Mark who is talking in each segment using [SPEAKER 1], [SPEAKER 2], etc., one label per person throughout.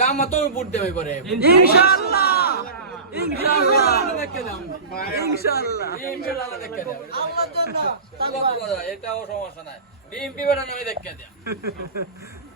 [SPEAKER 1] জামা তো বুট দেবে পরে
[SPEAKER 2] ইনশাআল্লাহ। ইনশাআল্লাহ।
[SPEAKER 1] দেখে দাম
[SPEAKER 2] ইনশাআল্লাহ
[SPEAKER 1] ইনশাআল্লাহ দেখে দাম
[SPEAKER 3] আল্লাহর জন্য।
[SPEAKER 1] এটাও সমস্যা নাই। বিএমপি বেড়ানো আমি দেখে দাম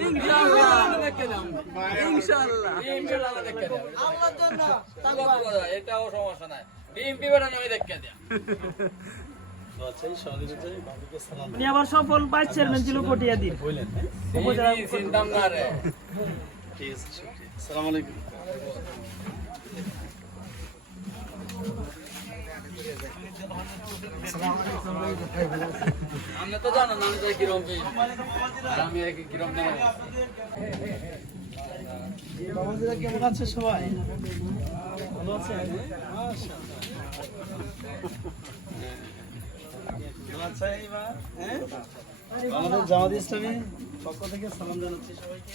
[SPEAKER 2] ইনশাআল্লাহ। ইনশাআল্লাহ ইনশাআল্লাহ
[SPEAKER 1] দেখে
[SPEAKER 3] আল্লাহর জন্য
[SPEAKER 1] এটাও সমস্যা নাই বিএমপি বেড়া নামে দেখে দাম
[SPEAKER 4] উনি আবার সফল ভাইস চেয়ারম্যান ছিল কটিয়াদির
[SPEAKER 1] চিন্তাম না রে আমি
[SPEAKER 4] কেমন আছে সবাই ভালো আছে আমাদের জামাত ইসলামী পক্ষ থেকে সালাম জানাচ্ছি সবাইকে।